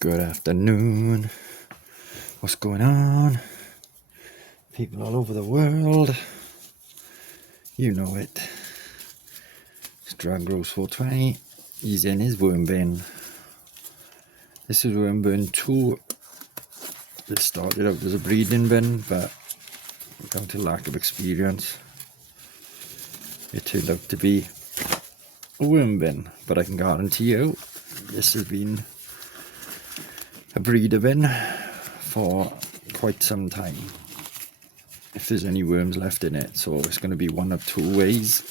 Good afternoon. What's going on? People all over the world. You know it. It's Drag Rose 420. He's in his worm bin. This is worm bin 2. This started out as a breeding bin, but down to lack of experience, it turned out to be a worm bin. But I can guarantee you, this has been a breeder bin for quite some time, if there's any worms left in it. So it's going to be one of two ways,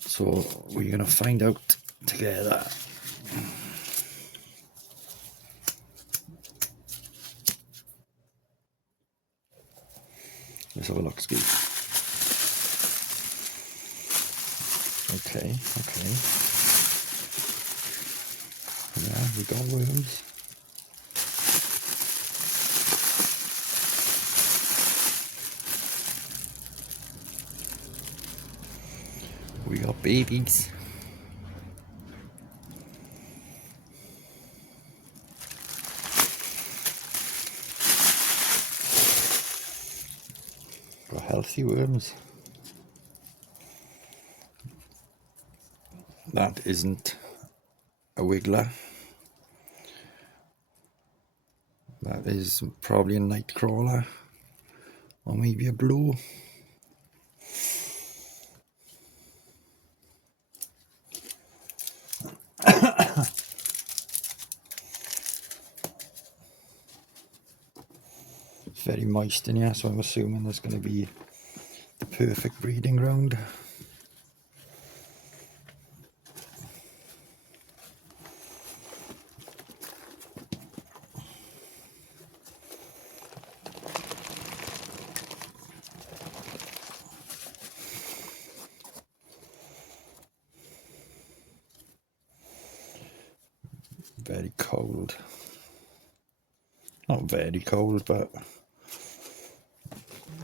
so we're going to find out together. Let's have a look, Ski. Okay. Yeah, we got worms. We got babies. Got healthy worms. That isn't a wiggler. That is probably a night crawler, or maybe a blue. It's very moist in here, so I'm assuming there's going to be the perfect breeding ground. Very cold. Not very cold, but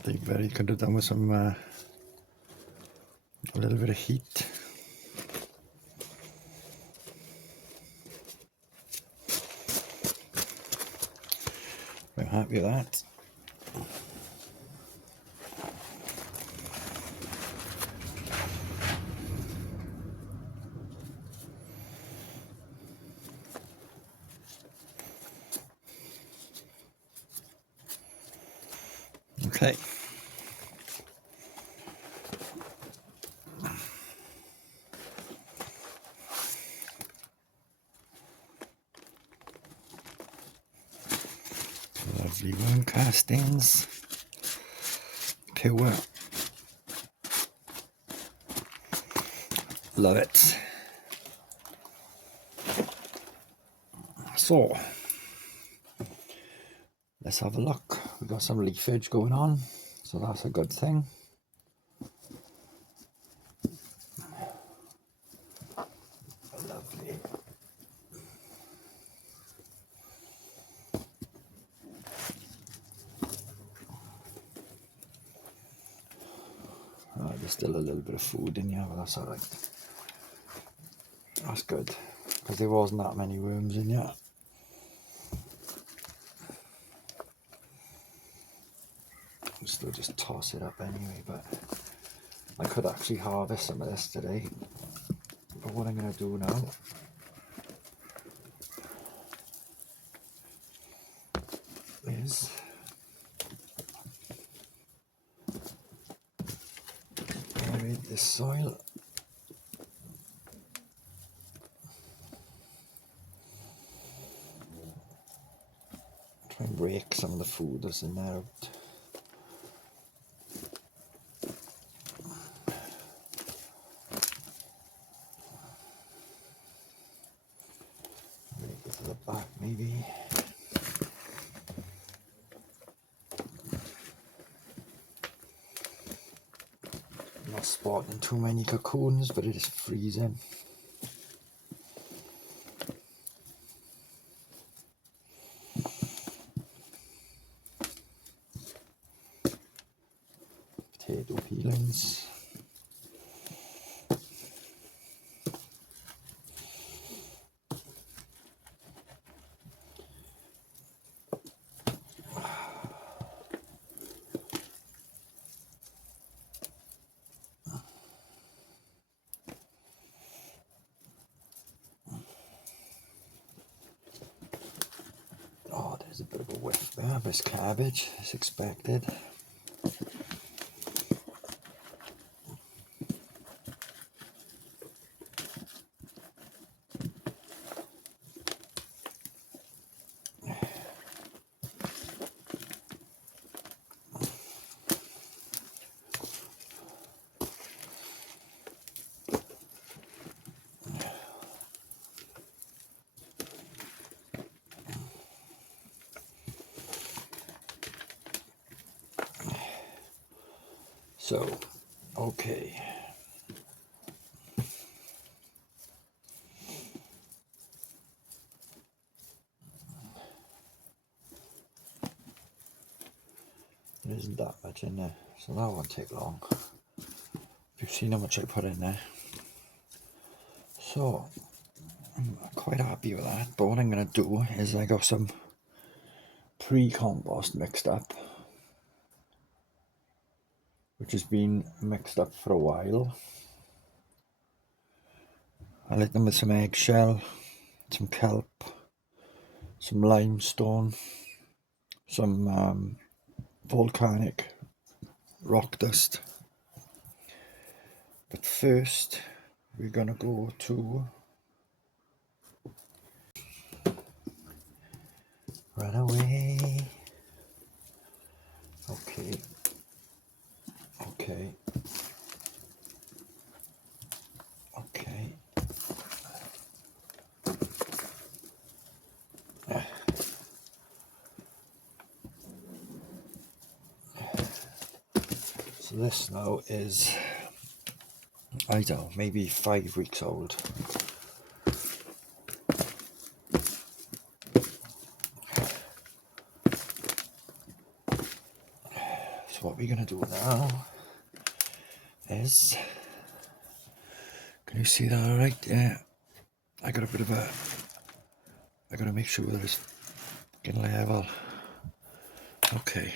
they very could have done with some a little bit of heat. I'm happy with that. Okay. Lovely worm castings. Pure. Love it. So, let's have a look. We've got some leafage going on, so that's a good thing. Lovely. Oh, there's still a little bit of food in here, but that's alright. That's good, because there wasn't that many worms in here. I'll still just toss it up anyway, but I could actually harvest some of this today. But what I'm going to do now is aerate this soil. Try and break some of the food that's in there out. Make it to the back maybe. Not spotting too many cocoons, but it is freezing. Potato peelings. Bit of a wet there, this cabbage, as expected. So, okay. There isn't that much in there, so that won't take long. You've seen how much I put in there. So, I'm quite happy with that, but what I'm going to do is I got some pre-compost mixed up, which has been mixed up for a while. I lit them with some eggshell, some kelp, some limestone, some volcanic rock dust. But first, we're gonna go to run away. Okay. Okay. Okay. So this now is, I don't know, maybe 5 weeks old. So what we're gonna do now is, can you see that all right? Yeah. I got a bit of a, I gotta make sure that it's getting level. Okay.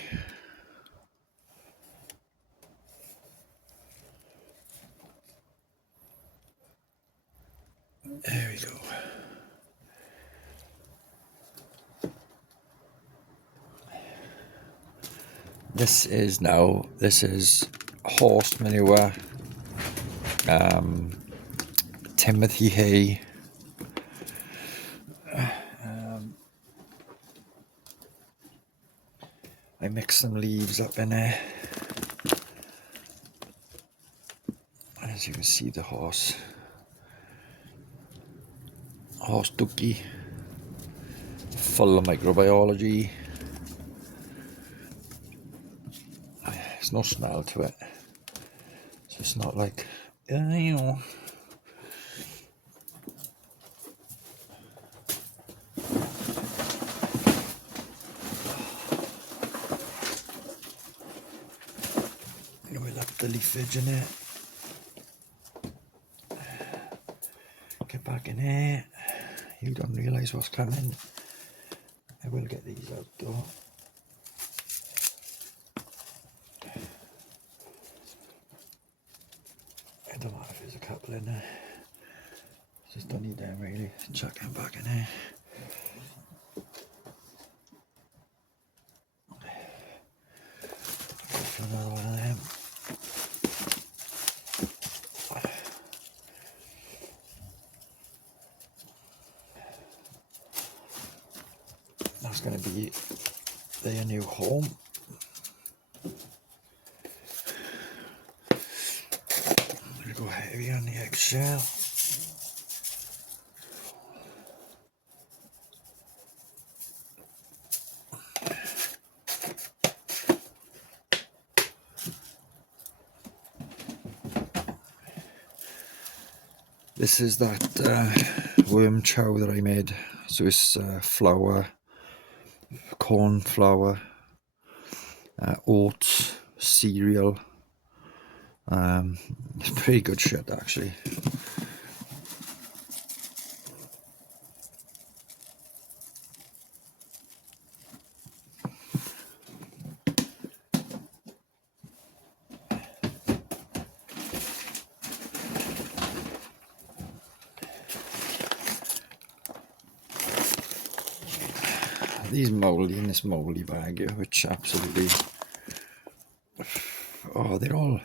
There we go. This is horse manure, Timothy hay, I mix some leaves up in there. As you can see, the horse dookie, full of microbiology. There's no smell to it, so it's not like, you know. We'll up the leafage in it. Get back in here. You don't realise what's coming. I will get these out though. I don't know if there's a couple in there. Just don't need them really. Chuck them back in there. Go for another one of them. That's going to be their new home. I'm going to go heavy on the eggshell. This is that worm chow that I made. So it's flour, corn flour, oats, cereal. It's pretty good shit actually. these mouldy in this mouldy bag here, which absolutely, oh, they're all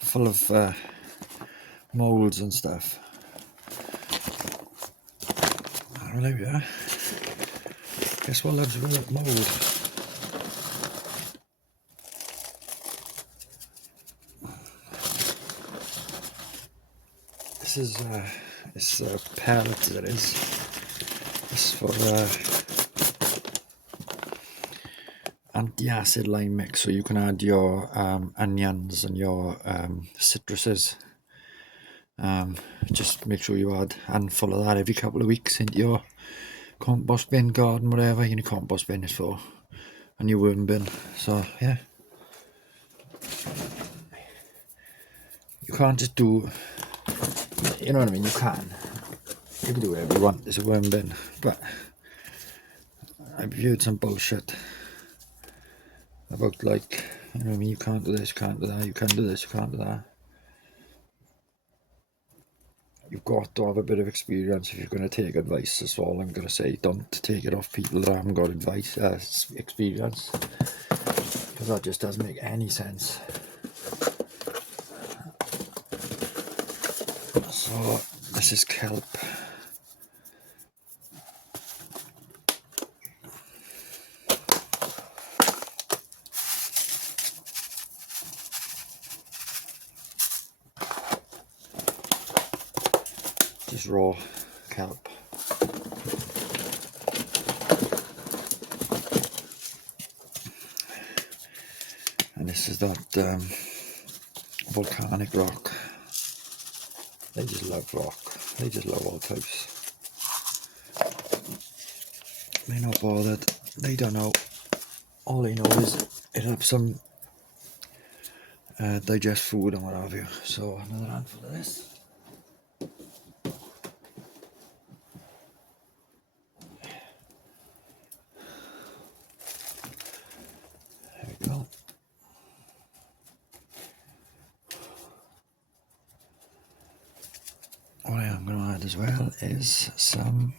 full of moulds and stuff. Oh, there we are. Guess what loves mould? This is this pellets that is. This is for anti-acid lime mix, so you can add your onions and your citruses. Just make sure you add a handful of that every couple of weeks into your compost bin, garden, whatever your compost bin is for, and your worm bin. So yeah, you can't just do, you know what I mean, you can do whatever you want. It's a worm bin, but I've heard some bullshit about, like, you know what I mean, you can't do this, you can't do that, you can't do this, you can't do that. You've got to have a bit of experience if you're going to take advice. That's all I'm going to say. Don't take it off people that haven't got advice, experience, because that just doesn't make any sense. So this is kelp. Just raw kelp. And this is that volcanic rock. They just love rock. They just love all types. They're not bothered. They don't know. All they know is it helps them digest food and what have you. So another handful of this. There we go. What I am going to add as well is some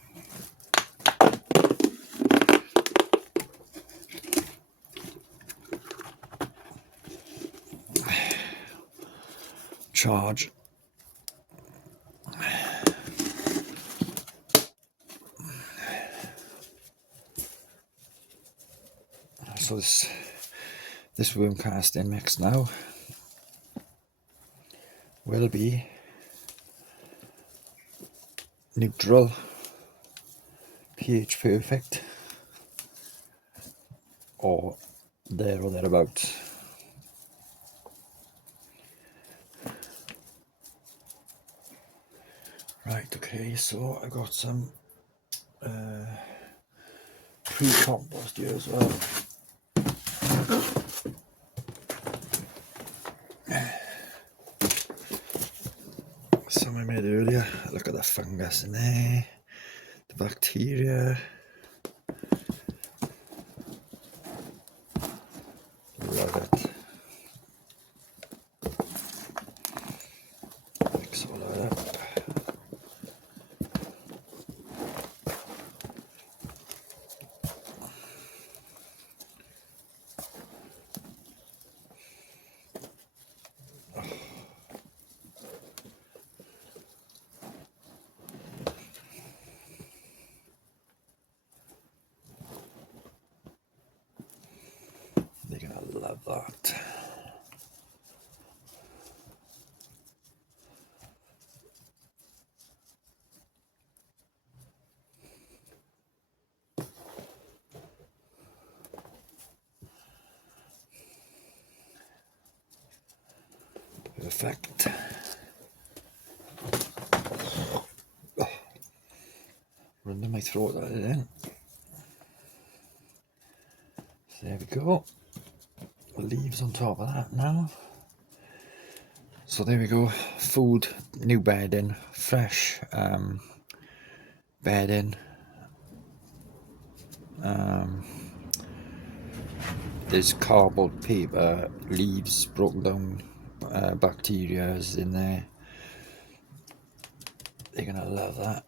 charge. So this worm casting mix now will be neutral, pH perfect, or there or thereabouts. Right, okay, so I got some pre-compost here as well. Some I made earlier. Look at the fungus in there, the bacteria. Love it. Mix all that up. They're gonna love that. Perfect. Oh, run down my throat that in. So there we go. Leaves on top of that now. So there we go. Food, new bedding, fresh bedding. There's cardboard paper, leaves, broken down bacteria in there. They're gonna love that.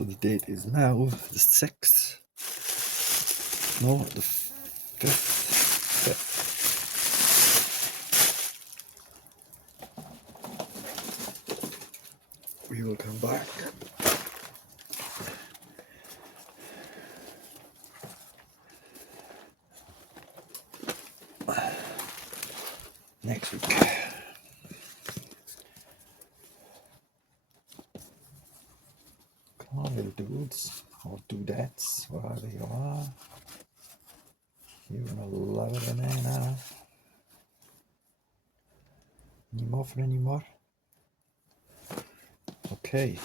So the date is now the 6th. No, the 5th. We will come back next week. Come on, little dudes, or dudettes, wherever you are. You're gonna love it in there now. Any more for any more? Okay.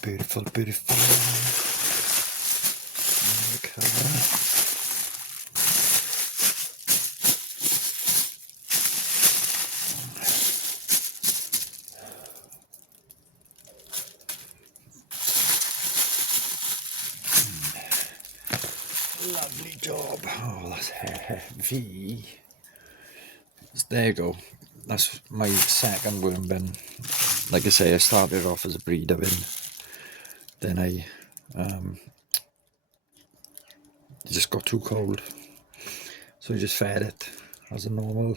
Beautiful, beautiful. Look at that. Lovely job. Oh, that's heavy. So there you go. That's my second worm bin. Like I say, I started off as a breeder bin. Then it just got too cold. So I just fed it as a normal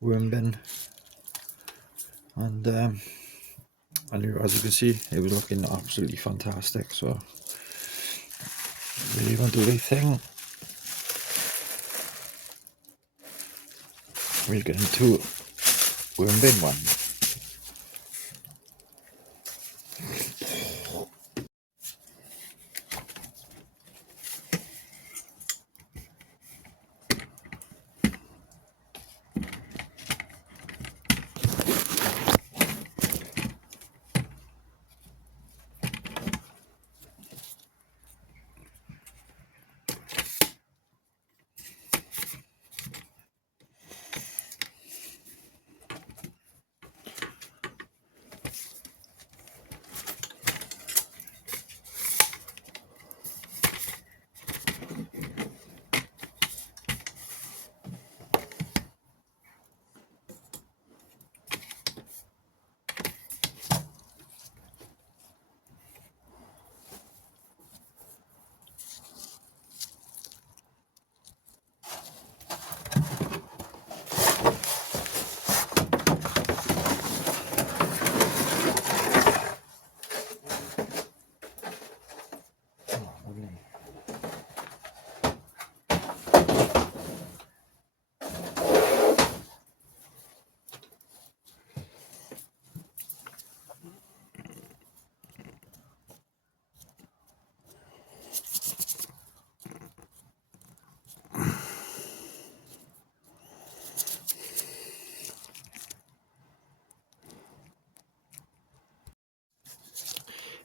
worm bin. And as you can see, it was looking absolutely fantastic. So really want to do their thing. We'll get into worm bin 1.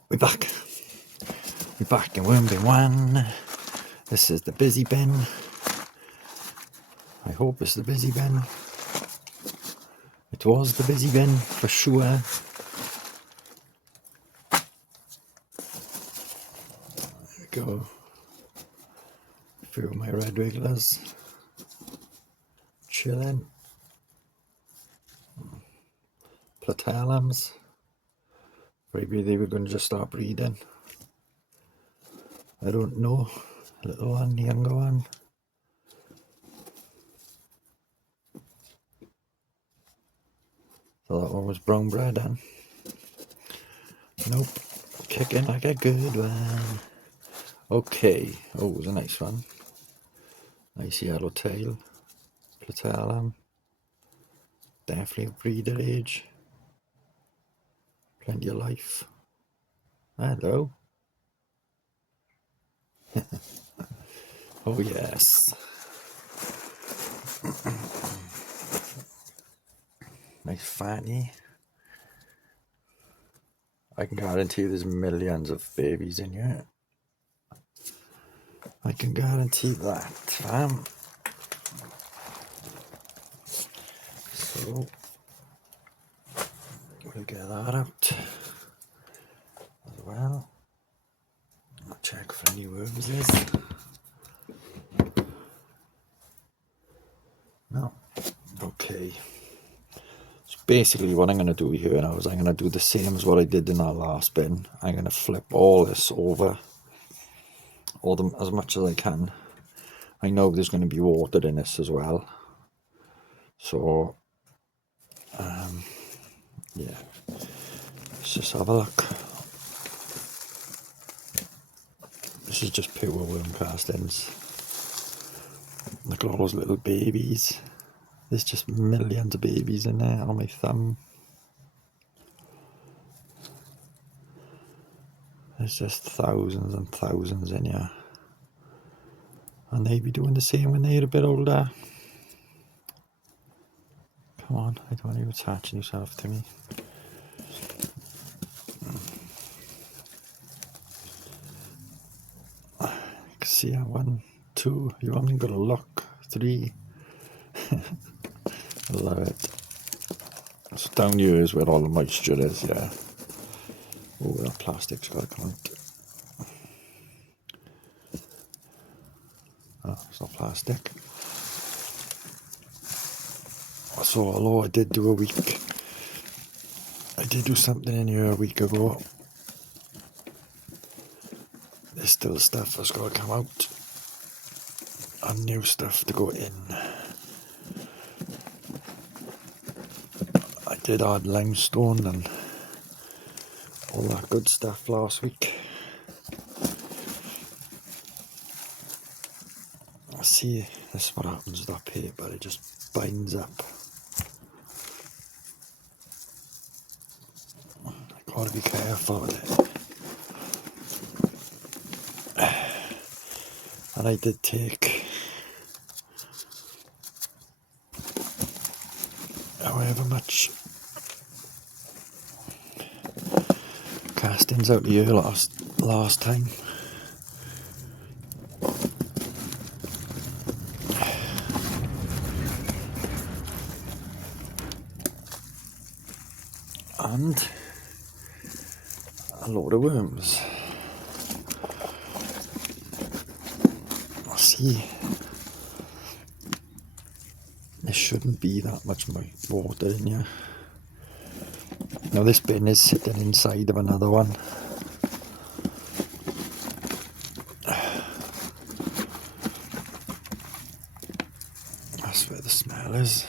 We're back. We're back in worm bin 1. This is the busy bin. I hope it's the busy bin. It was the busy bin for sure. There we go. A few of my red wigglers chilling. Platalums. Maybe they were going to just start breeding. I don't know. Little one, younger one. So that one was brown bread then. Nope. Kicking like a good one. Okay. Oh, it was a nice one. Nice yellow tail. Platalum. Definitely a breeder age. Plenty of life. Hello. Oh yes. Nice fatty. I can guarantee there's millions of babies in here. I can guarantee that, fam. So we'll get that out as well. I'll check for any worms. day. So basically what I'm going to do here now is I'm going to do the same as what I did in that last bin. I'm going to flip all this over, as much as I can. I know there's going to be water in this as well. So, yeah, let's just have a look. This is just pure worm castings. Look at all those little babies. There's just millions of babies in there on my thumb. There's just thousands and thousands in here. And they be doing the same when they're a bit older. Come on, I don't want you attaching yourself to me. I can see that 1, 2, you haven't got to look. 3. I love it. So down here is where all the moisture is, yeah. Oh, that plastic's got to come out. Oh, it's not plastic. So although I did do something in here a week ago, there's still stuff that's got to come out and new stuff to go in. I did add limestone and all that good stuff last week. See, this is what happens with that paper, it just binds up. I've got to be careful with it. And I did take however much castings out of here last time. And a load of worms. See, there shouldn't be that much water in here. Now this bin is sitting inside of another one. That's where the smell is.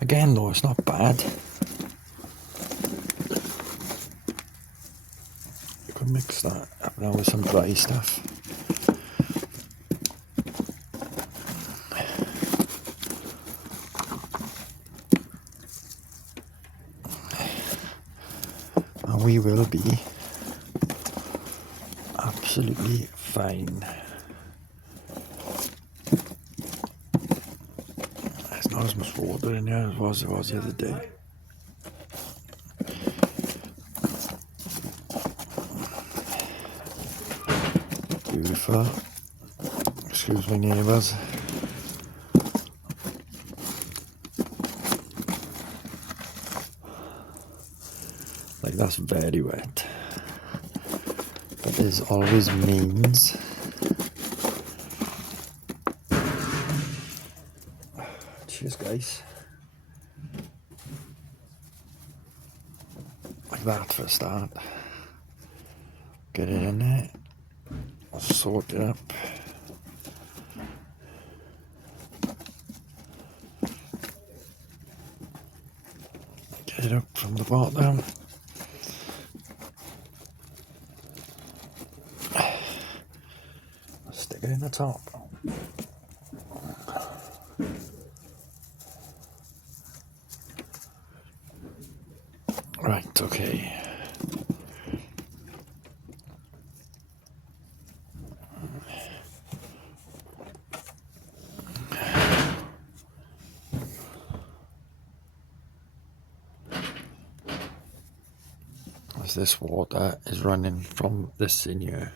Again though, it's not bad. You can mix that up now with some dry stuff. And we will be absolutely fine. There's not as much water in here as there was the other day. Beautiful. Excuse my neighbours. Like, that's very wet. But there's always means. Cheers, guys. Like that for a start. Get it in there. I'll sort it up. Get it up from the bottom. Stick it in the top. Right, okay. As this water is running from this in here.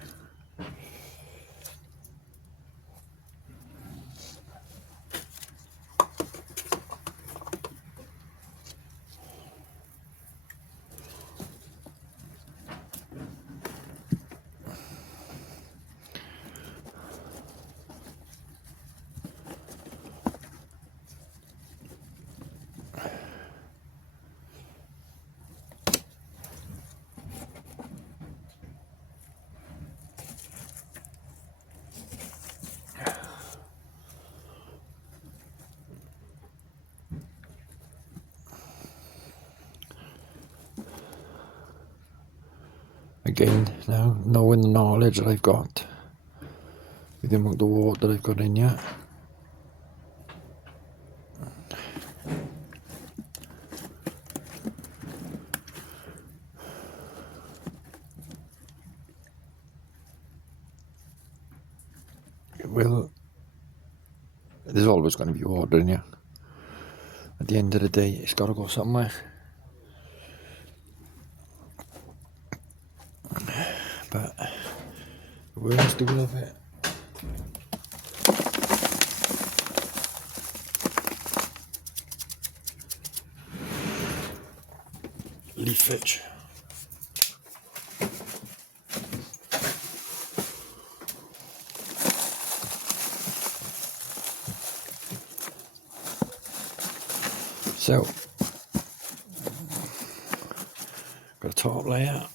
again now, knowing the knowledge that I've got with the amount of water I've got in here. Well, there's always going to be water in here. At the end of the day, it's got to go somewhere. But the worms do love it. Leafage. So, got a top layer.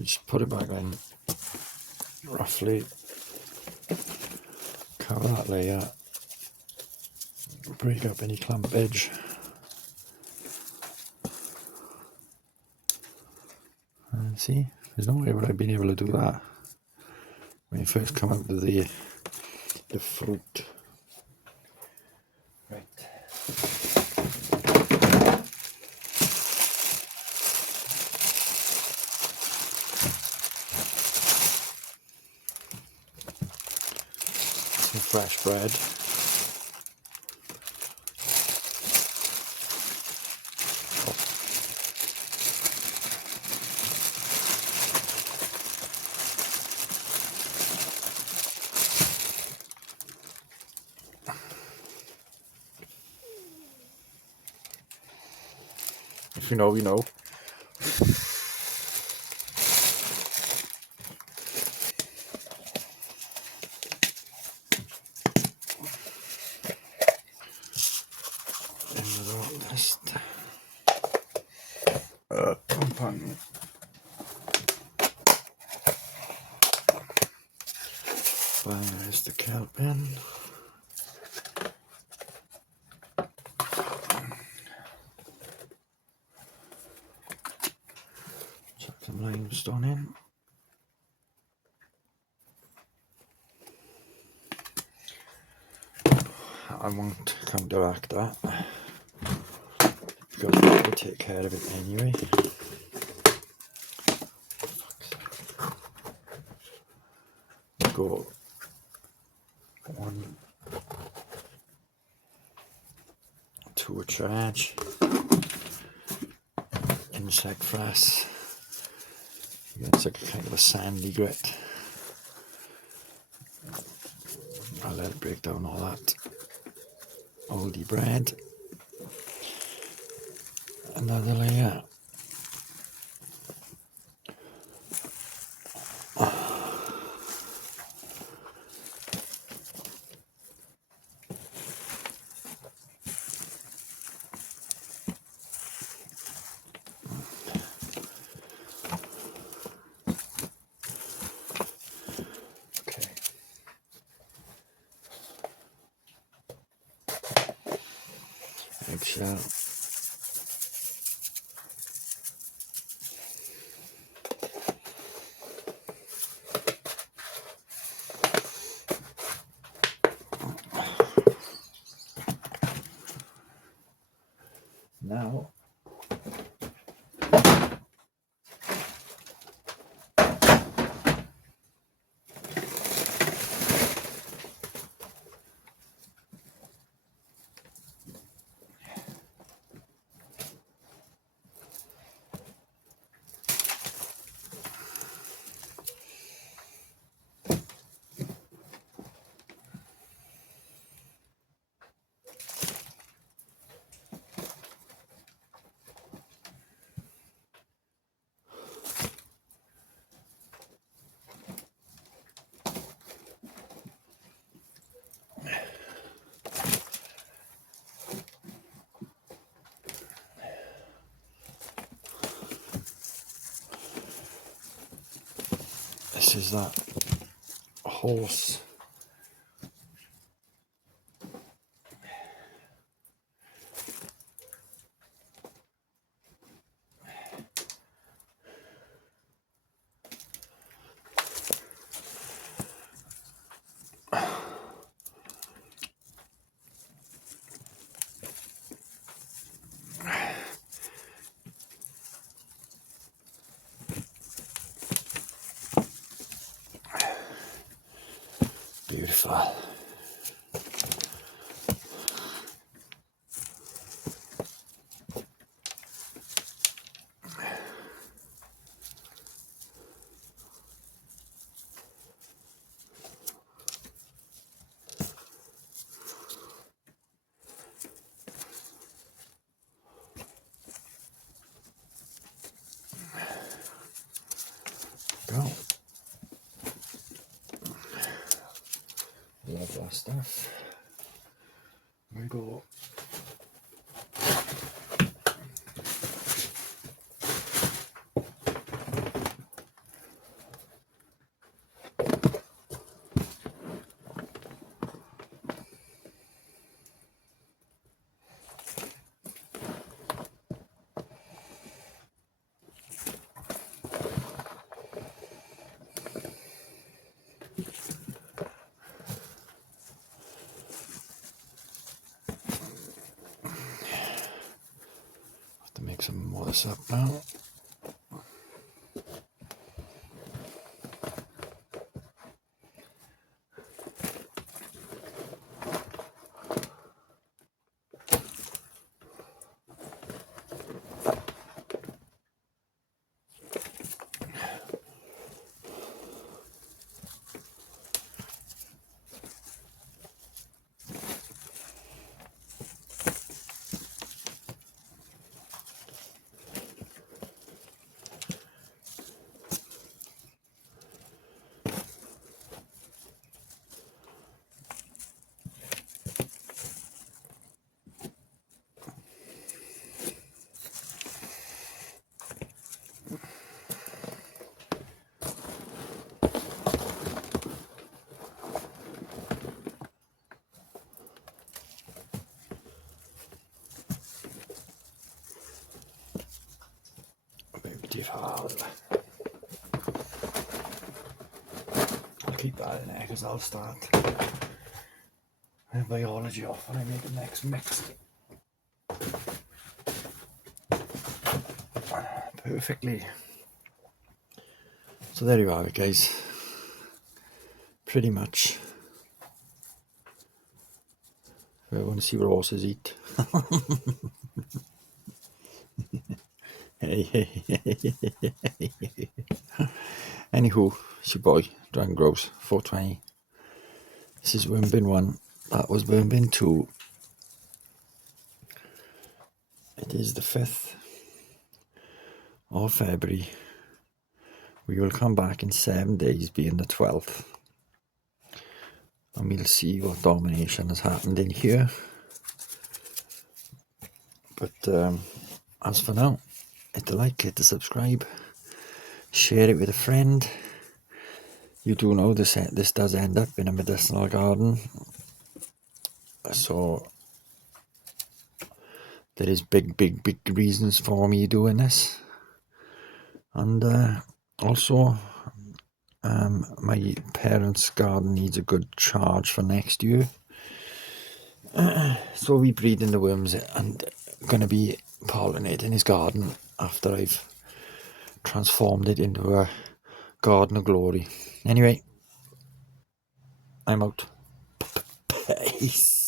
Just put it back in, roughly cover that layer, break up any clump edge, and see, there's no way would I been able to do that when you first come out of the fruit. Right. Some fresh bread. If you know, you know. Compound. There's the kelp in. Chuck some limestone in. I won't counteract that because I take care of it anyway. Go 1, 2 charge, insect frass. It's like a kind of a sandy grit. I'll let it break down all that oldie bread. Another layer. Eggshell. Now This is that horse. Beautiful. Go. Love that stuff. There we go. To make some more of this up now. Beautiful. I'll keep that in there because I'll start biology off when I make the next mix. Perfectly. So there you are, guys. Pretty much. If I want to see what horses eat. Anywho, it's your boy, Dragon Grows 420. This is worm bin 1. That was worm bin 2. It is the 5th of February. We will come back in 7 days, being the 12th. And we'll see what domination has happened in here. But as for now, hit a like, hit a subscribe, share it with a friend. You do know this does end up in a medicinal garden, so there is big reasons for me doing this. And also my parents' garden needs a good charge for next year, so we breeding the worms and going to be pollinating his garden after I've transformed it into a garden of glory. Anyway, I'm out. Peace.